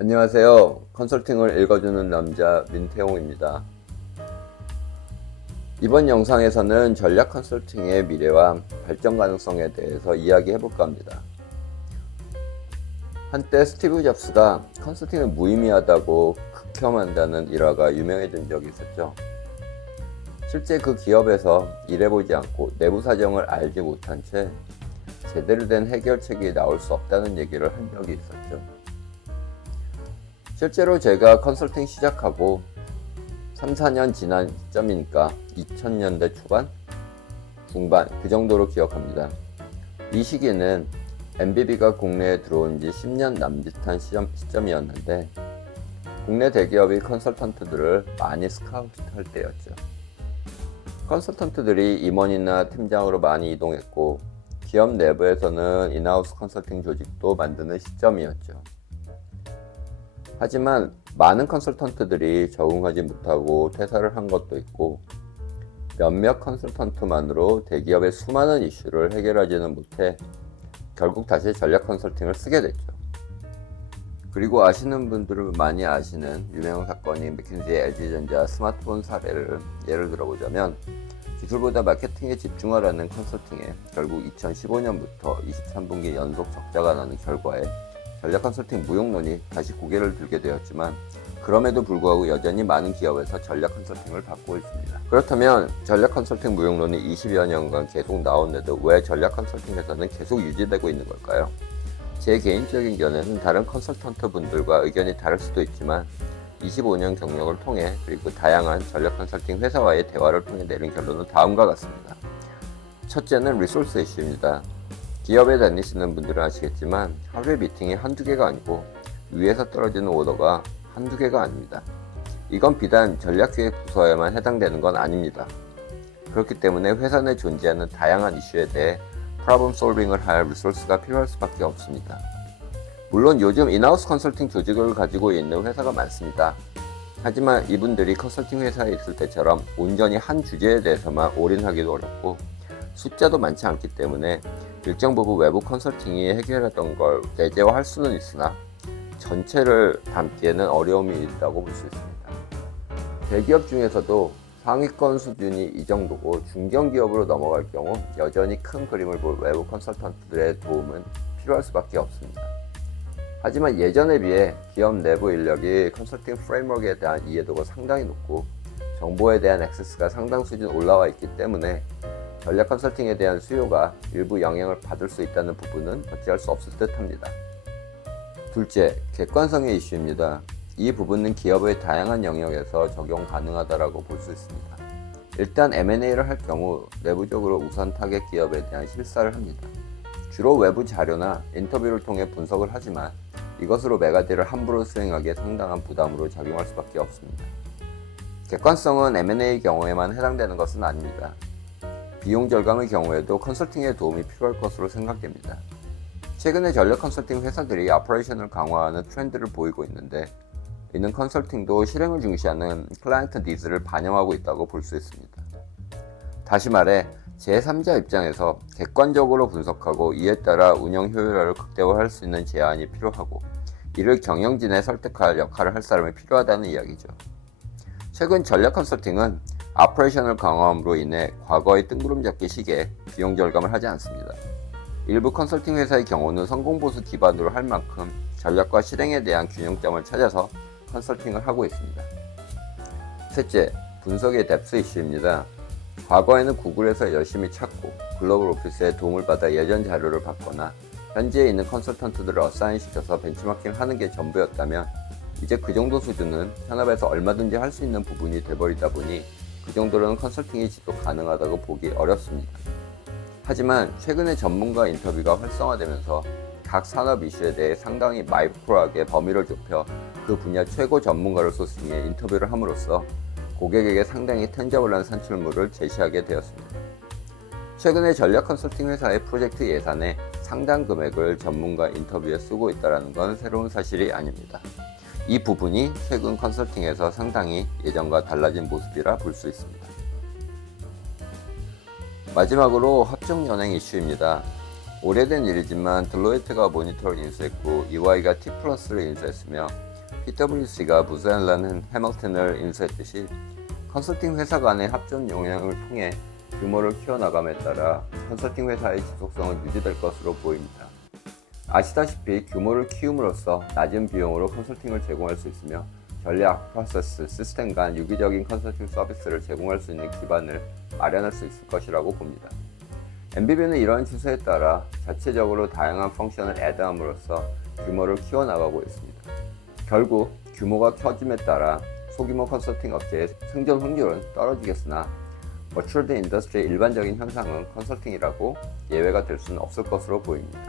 안녕하세요. 컨설팅을 읽어주는 남자 민태용입니다. 이번 영상에서는 전략 컨설팅의 미래와 발전 가능성에 대해서 이야기해 볼까 합니다. 한때 스티브 잡스가 컨설팅은 무의미하다고 극혐한다는 일화가 유명해진 적이 있었죠. 실제 그 기업에서 일해보지 않고 내부 사정을 알지 못한 채 제대로 된 해결책이 나올 수 없다는 얘기를 한 적이 있었죠. 실제로 제가 컨설팅 시작하고 3, 4년 지난 시점이니까 2000년대 초반? 중반 그 정도로 기억합니다. 이 시기는 MBB가 국내에 들어온 지 10년 남짓한 시점이었는데 국내 대기업이 컨설턴트들을 많이 스카우트할 때였죠. 컨설턴트들이 임원이나 팀장으로 많이 이동했고 기업 내부에서는 인하우스 컨설팅 조직도 만드는 시점이었죠. 하지만 많은 컨설턴트들이 적응하지 못하고 퇴사를 한 것도 있고 몇몇 컨설턴트만으로 대기업의 수많은 이슈를 해결하지는 못해 결국 다시 전략 컨설팅을 쓰게 됐죠. 그리고 아시는 분들은 많이 아시는 유명 사건인 맥킨지의 LG전자 스마트폰 사례를 예를 들어보자면 기술보다 마케팅에 집중하라는 컨설팅에 결국 2015년부터 23분기 연속 적자가 나는 결과에 전략 컨설팅 무용론이 다시 고개를 들게 되었지만 그럼에도 불구하고 여전히 많은 기업에서 전략 컨설팅을 받고 있습니다. 그렇다면 전략 컨설팅 무용론이 20여 년간 계속 나오는데도 왜 전략 컨설팅에서는 계속 유지되고 있는 걸까요? 제 개인적인 견해는 다른 컨설턴트 분들과 의견이 다를 수도 있지만 25년 경력을 통해 그리고 다양한 전략 컨설팅 회사와의 대화를 통해 내린 결론은 다음과 같습니다. 첫째는 리소스 이슈입니다. 기업에 다니시는 분들은 아시겠지만 하루에 미팅이 한두 개가 아니고 위에서 떨어지는 오더가 한두 개가 아닙니다. 이건 비단 전략기획 부서에만 해당되는 건 아닙니다. 그렇기 때문에 회사 내 존재하는 다양한 이슈에 대해 프로블럼 솔빙을 할 리소스가 필요할 수밖에 없습니다. 물론 요즘 인하우스 컨설팅 조직을 가지고 있는 회사가 많습니다. 하지만 이분들이 컨설팅 회사에 있을 때처럼 온전히 한 주제에 대해서만 올인하기도 어렵고 숫자도 많지 않기 때문에 일정 부분 외부 컨설팅이 해결했던 걸 내재화할 수는 있으나 전체를 담기에는 어려움이 있다고 볼 수 있습니다. 대기업 중에서도 상위권 수준이 이 정도고 중견기업으로 넘어갈 경우 여전히 큰 그림을 볼 외부 컨설턴트들의 도움은 필요할 수밖에 없습니다. 하지만 예전에 비해 기업 내부 인력이 컨설팅 프레임워크에 대한 이해도가 상당히 높고 정보에 대한 액세스가 상당 수준 올라와 있기 때문에 전략 컨설팅에 대한 수요가 일부 영향을 받을 수 있다는 부분은 어찌할 수 없을 듯 합니다. 둘째, 객관성의 이슈입니다. 이 부분은 기업의 다양한 영역에서 적용 가능하다고 볼 수 있습니다. 일단 M&A를 할 경우 내부적으로 우선 타겟 기업에 대한 실사를 합니다. 주로 외부 자료나 인터뷰를 통해 분석을 하지만 이것으로 메가딜을 함부로 수행하기에 상당한 부담으로 작용할 수밖에 없습니다. 객관성은 M&A 경우에만 해당되는 것은 아닙니다. 비용 절감의 경우에도 컨설팅의 도움이 필요할 것으로 생각됩니다. 최근에 전략 컨설팅 회사들이 오퍼레이션을 강화하는 트렌드를 보이고 있는데 이는 컨설팅도 실행을 중시하는 클라이언트 니즈를 반영하고 있다고 볼 수 있습니다. 다시 말해 제3자 입장에서 객관적으로 분석하고 이에 따라 운영 효율화를 극대화할 수 있는 제안이 필요하고 이를 경영진에 설득할 역할을 할 사람이 필요하다는 이야기죠. 최근 전략 컨설팅은 오퍼레이션을 강화함으로 인해 과거의 뜬구름 잡기 시기에 비용 절감을 하지 않습니다. 일부 컨설팅 회사의 경우는 성공보수 기반으로 할 만큼 전략과 실행에 대한 균형점을 찾아서 컨설팅을 하고 있습니다. 셋째, 분석의 뎁스 이슈입니다. 과거에는 구글에서 열심히 찾고 글로벌 오피스의 도움을 받아 예전 자료를 받거나 현지에 있는 컨설턴트들을 어사인 시켜서 벤치마킹 하는 게 전부였다면 이제 그 정도 수준은 현업에서 얼마든지 할 수 있는 부분이 돼버리다 보니 그 정도로는 컨설팅이 지속 가능하다고 보기 어렵습니다. 하지만 최근에 전문가 인터뷰가 활성화되면서 각 산업 이슈에 대해 상당히 마이크로하게 범위를 좁혀 그 분야 최고 전문가를 소싱해 인터뷰를 함으로써 고객에게 상당히 텐저블한 산출물을 제시하게 되었습니다. 최근에 전략 컨설팅 회사의 프로젝트 예산의 상당 금액을 전문가 인터뷰에 쓰고 있다는 건 새로운 사실이 아닙니다. 이 부분이 최근 컨설팅에서 상당히 예전과 달라진 모습이라 볼 수 있습니다. 마지막으로 합종 연행 이슈입니다. 오래된 일이지만 딜로이트가 모니터를 인수했고 EY가 T+를 인수했으며 PwC가 무즈앨런 해밀턴을 인수했듯이 컨설팅 회사 간의 합전 영향을 통해 규모를 키워나감에 따라 컨설팅 회사의 지속성은 유지될 것으로 보입니다. 아시다시피 규모를 키움으로써 낮은 비용으로 컨설팅을 제공할 수 있으며 전략, 프로세스, 시스템 간 유기적인 컨설팅 서비스를 제공할 수 있는 기반을 마련할 수 있을 것이라고 봅니다. MBB는 이러한 추세에 따라 자체적으로 다양한 펑션을 애드함으로써 규모를 키워나가고 있습니다. 결국 규모가 커짐에 따라 소규모 컨설팅 업체의 생존 확률은 떨어지겠으나 머추어드 인더스트리의 일반적인 현상은 컨설팅이라고 예외가 될 수는 없을 것으로 보입니다.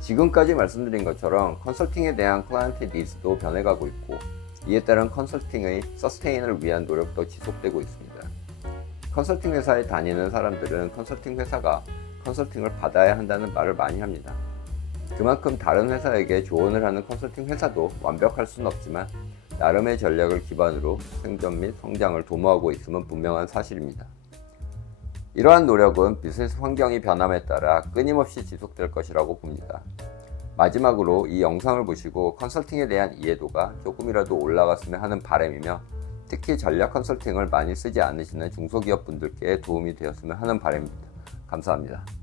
지금까지 말씀드린 것처럼 컨설팅에 대한 클라이언트 니즈도 변해가고 있고 이에 따른 컨설팅의 서스테인을 위한 노력도 지속되고 있습니다. 컨설팅 회사에 다니는 사람들은 컨설팅 회사가 컨설팅을 받아야 한다는 말을 많이 합니다. 그만큼 다른 회사에게 조언을 하는 컨설팅 회사도 완벽할 수는 없지만 나름의 전략을 기반으로 생존 및 성장을 도모하고 있음은 분명한 사실입니다. 이러한 노력은 비즈니스 환경이 변함에 따라 끊임없이 지속될 것이라고 봅니다. 마지막으로 이 영상을 보시고 컨설팅에 대한 이해도가 조금이라도 올라갔으면 하는 바람이며 특히 전략 컨설팅을 많이 쓰지 않으시는 중소기업 분들께 도움이 되었으면 하는 바람입니다. 감사합니다.